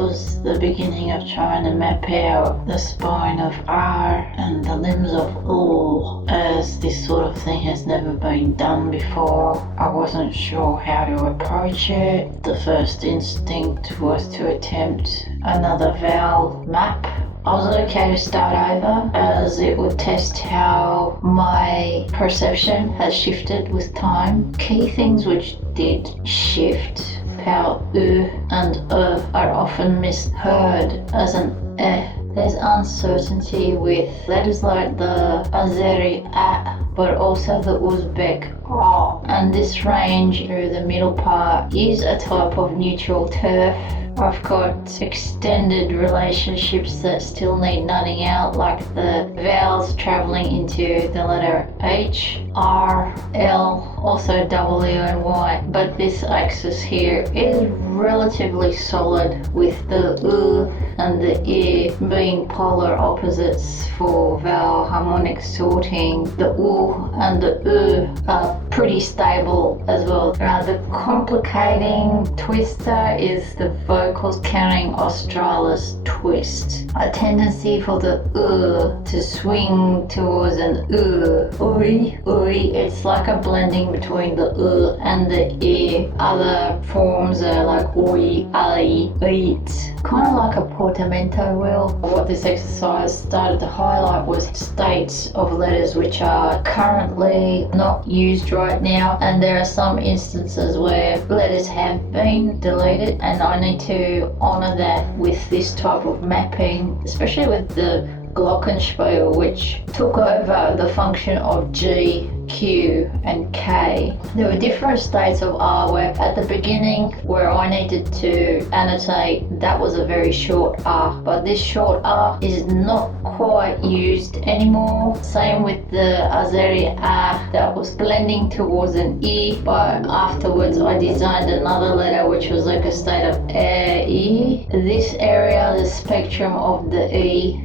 was the beginning of trying to map out the spine of R and the limbs of U, as this sort of thing has never been done before. I wasn't sure how to approach it. The first instinct was to attempt another vowel map. I was okay to start over, as it would test how my perception has shifted with time. Key things which did shift: how U and are often misheard as an eh. There's uncertainty with letters like the Azeri A, but also the Uzbek R. And this range through the middle part is a type of neutral turf. I've got extended relationships that still need nutting out, like the vowels travelling into the letter H, R, L, also W and Y. But this axis here is relatively solid, with the U and the I being polar opposites for vowel harmonic sorting. The U and the U are pretty stable as well. The complicating twister is the vocals carrying australis twist. A tendency for the to swing towards an ui. It's like a blending between the and the I. Other forms are like ui, ali, eat. Kind of like a portamento wheel. What this exercise started to highlight was states of letters which are currently not used right now, and there are some instances where letters have been deleted, and I need to honour that with this type of mapping, especially with the glockenspiel, which took over the function of G, Q and K. There were different states of R where at the beginning where I needed to annotate, that was a very short R, but this short R is not quite used anymore. Same with the Azeri A, that was blending towards an I, but afterwards I designed another letter which was like a state of E. This area, the spectrum of the E,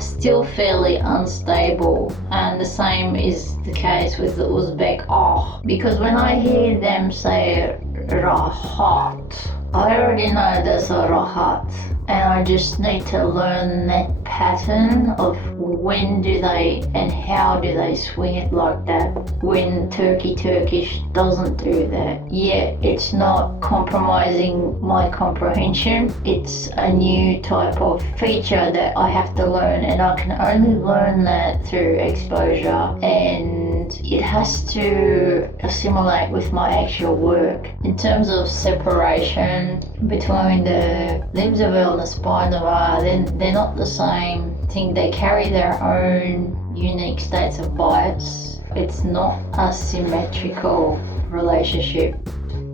still fairly unstable, and the same is the case with the Uzbek R, because when I hear them say rahat, I already know that's a rahat, and I just need to learn that pattern of when do they and how do they swing it like that, when Turkish doesn't do that. Yet it's not compromising my comprehension. It's a new type of feature that I have to learn, and I can only learn that through exposure, and it has to assimilate with my actual work. In terms of separation between the limbs of L and the spine of R, then they're not the same thing. They carry their own unique states of bias. It's not a symmetrical relationship.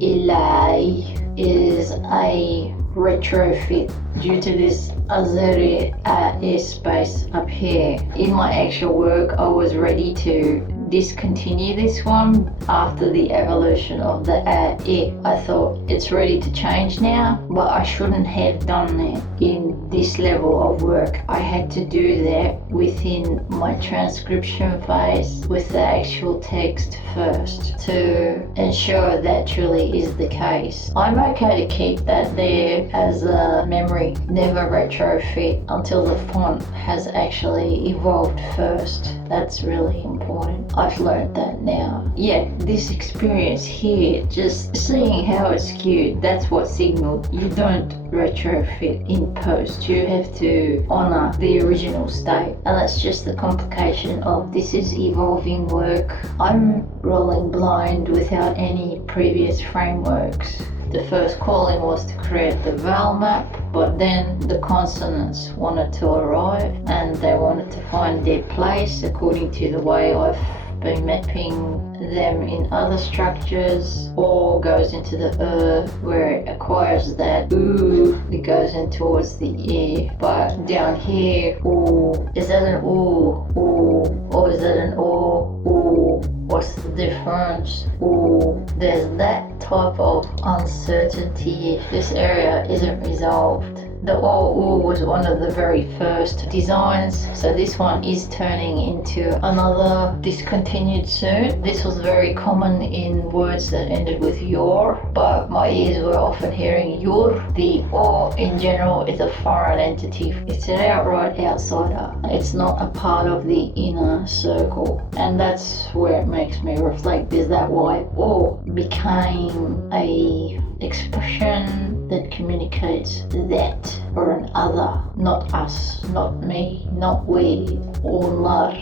Ilai is a retrofit due to this Azeri A space up here. In my actual work, I was ready to discontinue this one after the evolution of the I thought it's ready to change now, but I shouldn't have done that in this level of work. I had to do that within my transcription phase with the actual text first to ensure that truly is the case. I'm okay to keep that there as a memory, never retrofit until the font has actually evolved first. That's really important. I've learned that now. Yeah, this experience here, just seeing how it's skewed, that's what signaled you don't retrofit in post. You have to honor the original state, and that's just the complication of this is evolving work. I'm rolling blind without any previous frameworks. The first calling was to create the vowel map, but then the consonants wanted to arrive and they wanted to find their place according to the way I've been mapping them in other structures. Or goes into the where it acquires that oo, it goes in towards the ear. But down here, ooh, is that an ooh, or is that an ooh? What's the difference? Ooh, there's that type of uncertainty if this area isn't resolved. The O was one of the very first designs, so this one is turning into another discontinued soon. This was very common in words that ended with yor, but my ears were often hearing yur. The O in general is a foreign entity. It's an outright outsider. It's not a part of the inner circle, and that's where it makes me reflect. Is that why O became a expression that communicates that or an other, not us, not me, not we, onlar,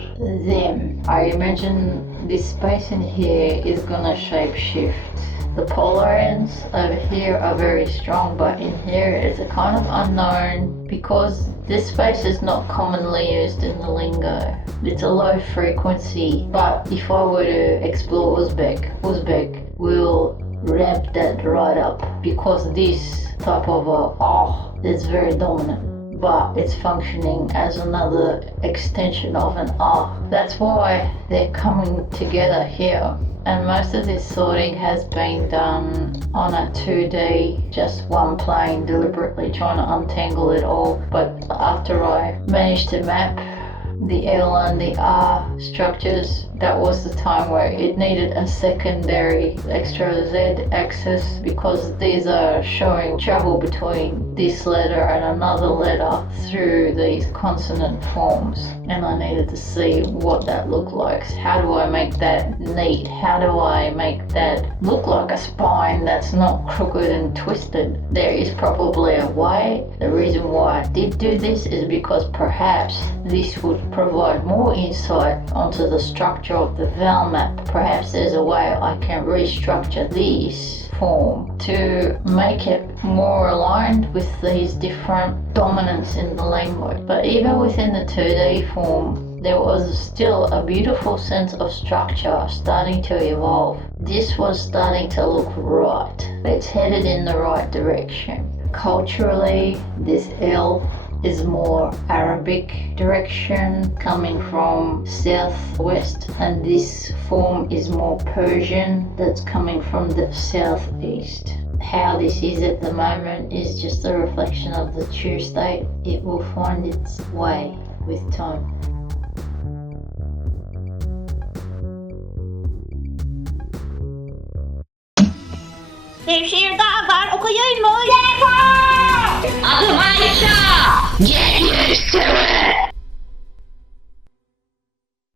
them. I imagine this space in here is gonna shape shift. The polar ends over here are very strong, but in here it's a kind of unknown because this space is not commonly used in the lingo. It's a low frequency, but if I were to explore Uzbek will ramp that right up because this type of is very dominant, but it's functioning as another extension of an That's why they're coming together here. And most of this sorting has been done on a 2D, just one plane, deliberately trying to untangle it all. But after I managed to map the L and the R structures, that was the time where it needed a secondary extra Z axis because these are showing travel between this letter and another letter through these consonant forms, and I needed to see what that looked like. How do I make that neat? How do I make that look like a spine that's not crooked and twisted? There is probably a way. The reason why I did do this is because perhaps this would provide more insight onto the structure of the vowel map. Perhaps there's a way I can restructure this form to make it more aligned with these different dominants in the language. But even within the 2D form, there was still a beautiful sense of structure starting to evolve. This was starting to look right. It's headed in the right direction. Culturally, this L is more Arabic direction coming from southwest, and this form is more Persian that's coming from the southeast. How this is at the moment is just a reflection of the true state. It will find its way with time. Bir şiir daha var, okuyayım mı? Yeter! Adım Ayşe! Get used to it!